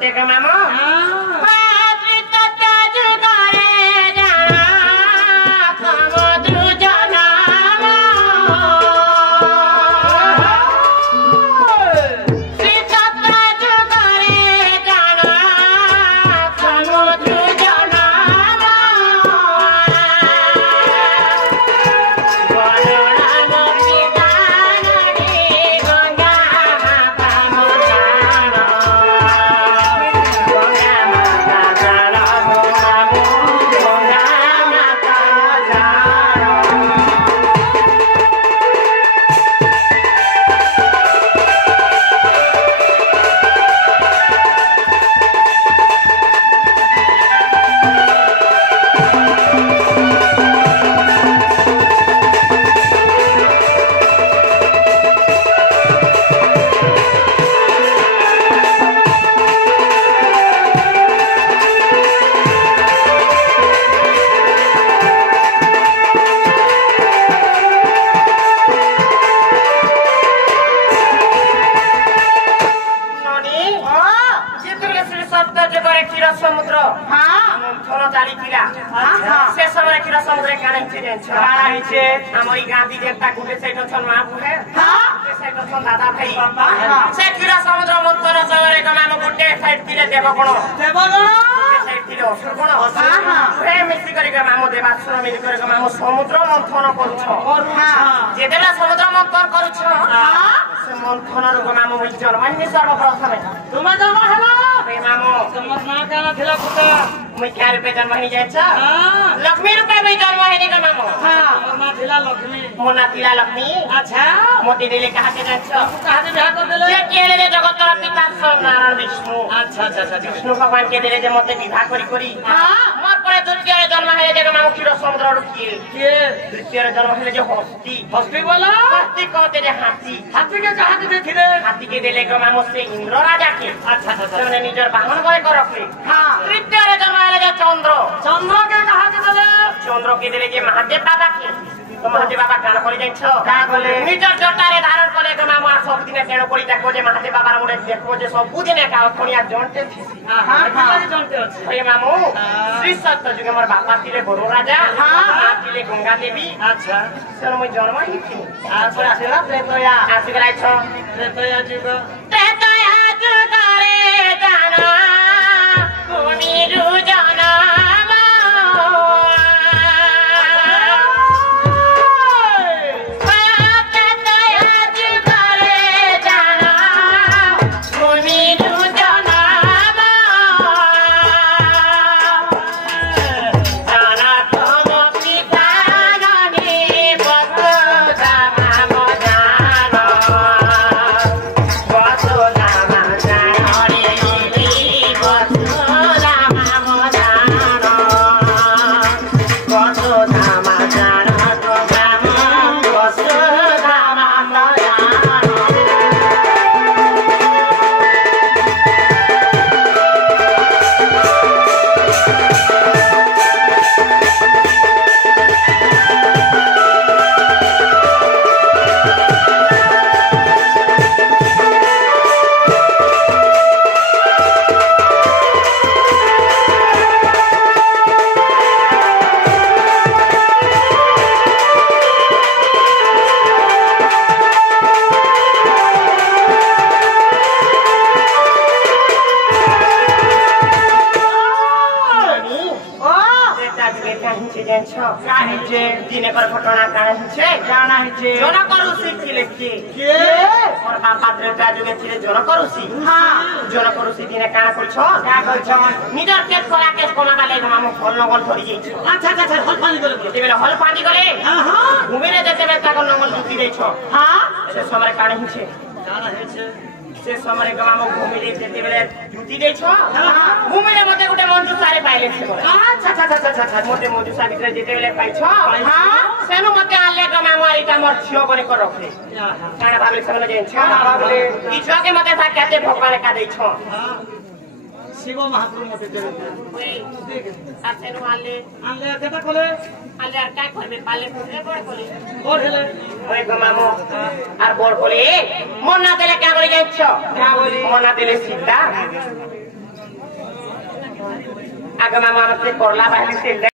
सत्य का मामा हमारी गांधी जनता गुटे से टन माबू है से टन दादा भाई से किरा समुद्र मंथन सगरे गमाम गुटे साइड तिरे देव कोन साइड तिरे असुर कोन हे मिसी करी गमाम देवासुर मिली करी गमाम समुद्र मंथन करू जे देला समुद्र मंथन करू से मंथन रो गमाम मुई जन्मान्य सर्वप्रथम तुम जन्म हला रे मामो समझना काला थिला पुता मुई क्या रुपए जन्म ही जाय छ लक्ष्मी रुपए में जन्म है का मामो मोना थिला लक्ष्मी मोना थिला लक्ष्मी अच्छा मोती देले कहा के जाय छ कहा से बियाह कर देले जे केले रे जगत रा पिता नारायण विष्णु अच्छा अच्छा अच्छा विष्णु भगवान के देले जे मते विवाह करी मोर परे द्वितीय जन्म है जे मामो क्षीर समुद्र रो के द्वितीय जन्म है जे हस्ती बोला हस्ती कहते जे हाथी के कहा के देखिले हाथी के देले का मामो से इंद्र राजा के अच्छा अच्छा ने निजर वाहन करे कर रखले हां तृतीय जन्म है जे चंद्र के कहा के देले चंद्र के देले जे महादेव बाबा के तो महादेव बाबा कान करि जाय छ का बोले निजर जटारे धारण करे के मामो सब दिन तेण करि देखो जे महादेव बाबा मुडे देखो जे सब दिन का कोनिया जणते थी हां हां जणते अछि हे मामो श्री सत्य जुगे मोर बापा तिले बरो राजा हां मां तिले गंगा देवी अच्छा सर মই जन्म ही थी अच्छा आसेला त्रेतया आसी गराय छ त्रेतया जुग त्रेतया जुग रे जाना कोनी रु जाना ଜାଣିଛ କାହିଁକି ଦିନେ କର ଘଟଣା କାଣା ହେଇଛେ ଜାଣା ହେଇଛେ ଜନକ ଋଷି ଥିଲେ କିଏ ମୋର ବାପା ତ୍ରେତା ଯୁগে ଥିଲେ ଜନକ ଋଷି ଜନକ ଋଷି ଦିନେ କାଣା କରିଛ ନିଜର କେସ୍ କଲା କେସ୍ କମାବା ଲାଗି ଆମ ଫଲ ନଙ୍ଗଲ ଧରି ଯାଇଛ ଯେତେବେଳେ ହଲ ପାନି ଗଲେ ଭୂମିରେ ଯେତେବେଳେ ତାଙ୍କ ନଙ୍ଗଲ ଜୁତି ଦେଇଛ ସେ ସମୟରେ କାଣା ହେଇଛେ से समय गमाम भूमि रे जेतेबेले जुटी देछ भूमि रे मते गुटे मंजूसारे पाइले छे अच्छा मते मंजूसा भितर जेतेबेले पाइछ सेनु मते आले गमाम आइटा मोर छियो बने कर रखे काना भाबले सगले जेछ भाबले ई छ के मते साक्षात भगवान का देछ शिव महाप्रभु मते जरे देख आसेनु आले केटा कोले आले আর কাই করবে পালে পুরে বড় কোলে বড় হেলে ওই গমামো আর বড় কোলে মন না দিলে কে করে যাচ্ছ মন না দিলে সিধা আগমামো আমাকে করলা বাহিনী